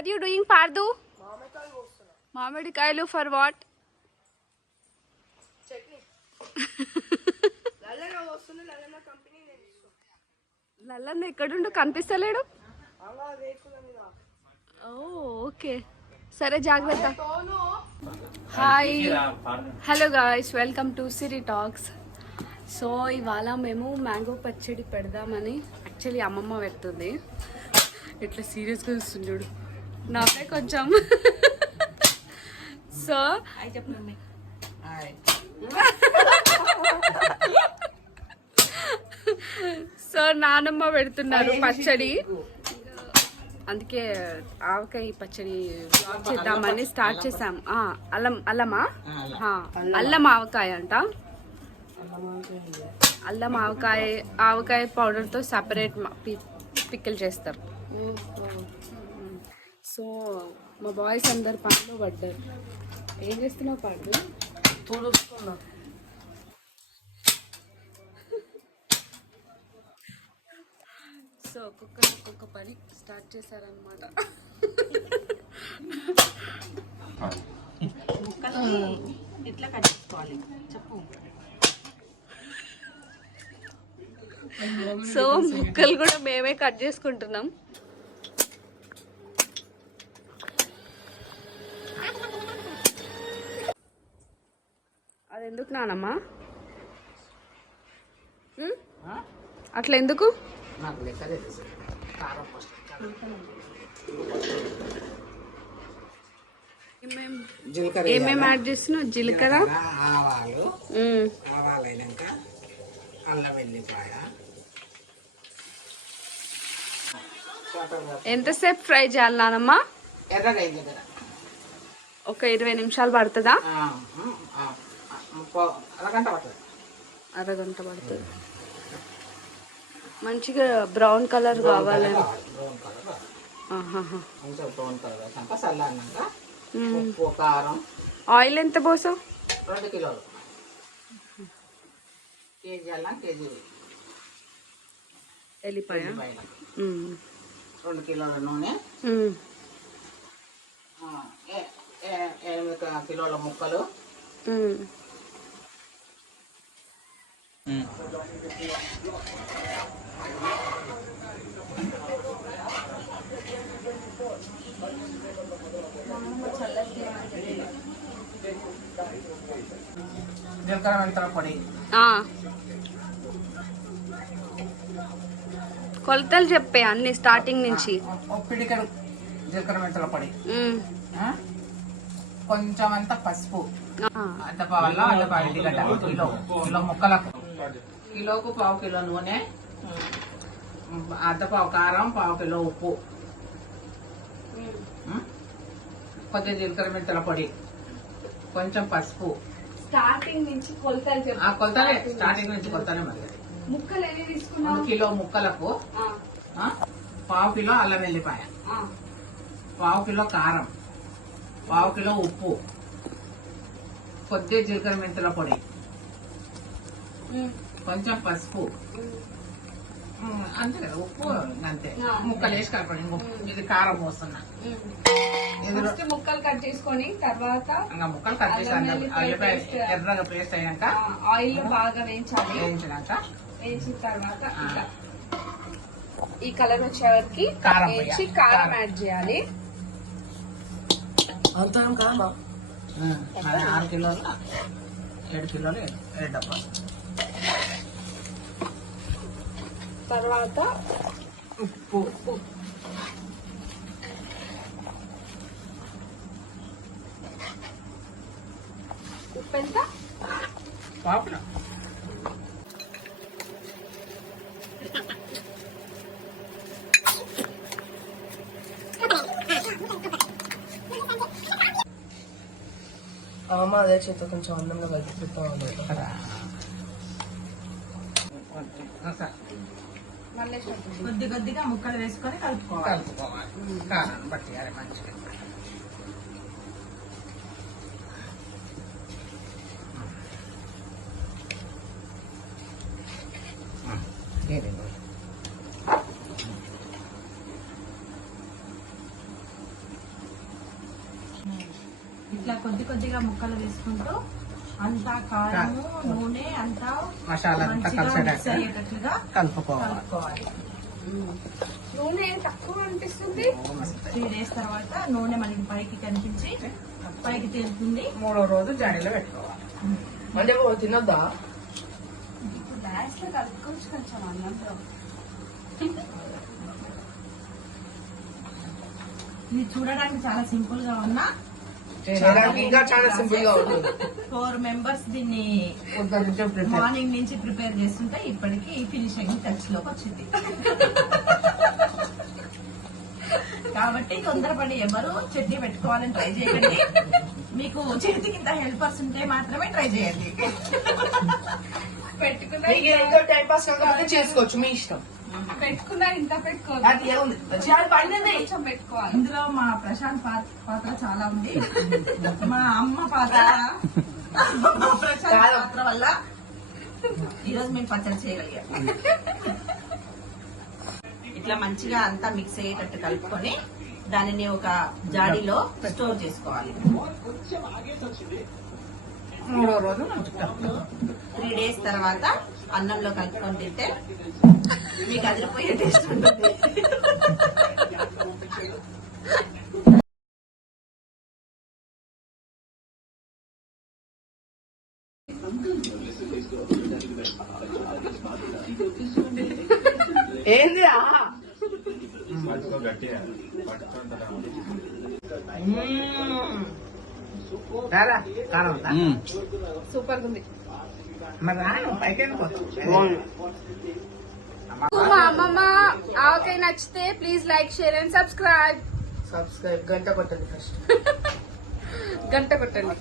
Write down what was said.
Are you doing పార్దు? మామిడికాయలు for what? Lallanna ఎక్కడుండు కనిపిస్తలేడు. ఓకే సరే జాగ్రత్త. Hi hello guys, welcome to Siri talks. So ఇవాళ మేము మ్యాంగో పచ్చడి పెడదామని, యాక్చువల్లీ అమ్మమ్మ పెడుతుంది. ఇట్లా సీరియస్గా చూస్తుంది చూడు, నాకే కొంచెం. సో సో నానమ్మ పెడుతున్నారు పచ్చడి, అందుకే ఆవకాయ పచ్చడి చేద్దామని స్టార్ట్ చేసాం. అల్లమా అల్లం ఆవకాయ అంట. అల్లం ఆవకాయ పౌడర్తో సపరేట్ పిక్కలు చేస్తారు. సో మా బాయ్స్ అందరు పనిలో పడ్డారు. ఏం చేస్తున్నావు పాడు? చూడుకున్నా. సో ఒక్కొక్క పని స్టార్ట్ చేశారనమాట. ఎట్లా కట్ చేసుకోవాలి చెప్పు. సో ముక్కలు కూడా మేమే కట్ చేసుకుంటున్నాం. అది ఎందుకు నానమ్మా అట్లా ఎందుకు? ఏమేమి యాడ్ చేస్తున్నావు? జీలకర్ర, ఆవాలు, ఆవాలైనాక అల్లం వెల్లిపాయ. ఎంతసేపు ఫ్రై చేయాలి నానమ్మా? ఎర్రగా అయింది కదా, ఒక 20 నిమిషాలు పడుతుందా? అరగంట పడుతుంది. మంచిగా బ్రౌన్ కలర్ కావాలి. ఆయిల్ ఎంత పోసావు? 2 కిలోలు. కేజీ అల్లం, కేజీ ఎల్లిపాయ, 2 కిలోల నూనె, 8 కిలోల ముక్కలు, జీలకర్ర మెంతుల పొడి. కొలతలు చెప్పే అన్ని స్టార్టింగ్ నుంచి. పిడికెడు జీలకర్ర మెంతుల పొడి, కొంచెం అంత పసుపు, అద్దపావల్ల అల్లపాయగడ్డ, కిలో ముక్కలకు, కిలోకు 1/2 కిలో నూనె, అద్దపావు కారం, 1/2 కిలో ఉప్పు, కొద్దిగా జీలకర్ర మెంతుల పొడి, కొంచెం పసుపు. స్టార్టింగ్ నుంచి కొలతలు కొలతలే, స్టార్టింగ్ నుంచి కొలతలే. మరి ముక్కలు ఎన్ని తీసుకున్నావు? 1 కిలో ముక్కలకు 1/2 కిలో అల్లం వెల్లిపాయ, 1/2 కిలో కారం, 1/2 కిలో ఉప్పు, కొద్దిగా జీలకర్ర మెంతుల పొడి, కొంచెం పసుపు, అంతే కదా, ఉప్పు అంతే. ముక్కలు వేసి కలపండి. ఇది కారం పోస్తున్నా. ముక్కలు కట్ చేసుకొని తర్వాత ముక్కలు కట్ చేసి ఎర్రగా పేస్ట్ అయ్యాక ఆయిల్ బాగా వేయించినాక, వేయించిన తర్వాత ఈ కలర్ వచ్చే వరకు కారం యాడ్ చేయాలి. 6 కిలోలు 7 కిలోలు 7 డబ్బాలు. తర్వాత ఉప్పు, ఉప్పు ఎంత? పాపన అదే చేత కొంచెం అందంగా కలిపి పెట్టాలి. కొద్దిగా ముక్కలు వేసుకొని కలుపుకోవాలి. కారం బట్టి అది మంచిగా. ముక్కలు వేసుకుంటూ అంతా కారము నూనె అంతా మసాలా అంతా మంచిగా మిక్స్ కలిసేటట్టు అయ్యేటట్లుగా కలుపుకోవాలి. కలుపుకోవాలి. నూనె తక్కువ అనిపిస్తుంది. 3 days తర్వాత నూనె మనకి పైకి కనిపించి పైకి తేలుతుంది. 3వ రోజు జాడీలో పెట్టుకోవాలి. అంటే తినొద్దా? ఇప్పుడు లాస్ట్ లో కలుపుకోవచ్చు కొంచెం అన్నంలో. ఇది చూడడానికి చాలా సింపుల్ గా ఉన్నా చేయడానికి ఇంకా చాలా సింపుల్ గా ఉంటుంది. 4 members దీన్ని పొద్దున్నే prepare. మార్నింగ్ నుంచి ప్రిపేర్ చేస్తుంటే ఇప్పటికి ఫినిషింగ్ టచ్ లోకి వచ్చింది. కాబట్టి తొందరపడి ఎవరు చట్నీ పెట్టుకోవాలని ట్రై చేయండి. మీకు చేతికి ఇంత హెల్పర్స్ ఉంటే మాత్రమే ట్రై చేయండి. పెట్టుకున్నా మీకు ఎంతో టైం పాస్ కాకపోతే చేసుకోవచ్చు, మీ ఇష్టం. పెట్టుకున్నా ఇంత పెట్టుకోవాలి. అది ఏముంది, చేయాలి పడింది. కొంచెం పెట్టుకోవాలి. ఇందులో మా ప్రశాంత్ పాత్ర చాలా ఉంది. మా అమ్మ పాత్ర మా ప్రశాంత్ పాత్ర వల్ల ఈరోజు మేము పచ్చడి చేయగలిగాం. ఇట్లా మంచిగా అంతా మిక్స్ అయ్యేటట్టు కలుపుకొని దానిని ఒక జాడీలో స్టోర్ చేసుకోవాలి. 3వ రోజు ఉంచుతాం. 3 days తర్వాత అన్నంలో కలుపుకొని తింటే మీకు అదిరిపోయే టేస్ట్ ఉంటుంది. ఏంది? రారా కారం ఉందా? సూపర్ ఉంది. మరి రాను పైకి వెళ్ళిపోతాం. మా అమ్మమ్మ ఆవకాయ నచ్చితే please like share and subscribe. Subscribe గంట కొట్టండి ఫస్ట్. గంట కొట్టండి.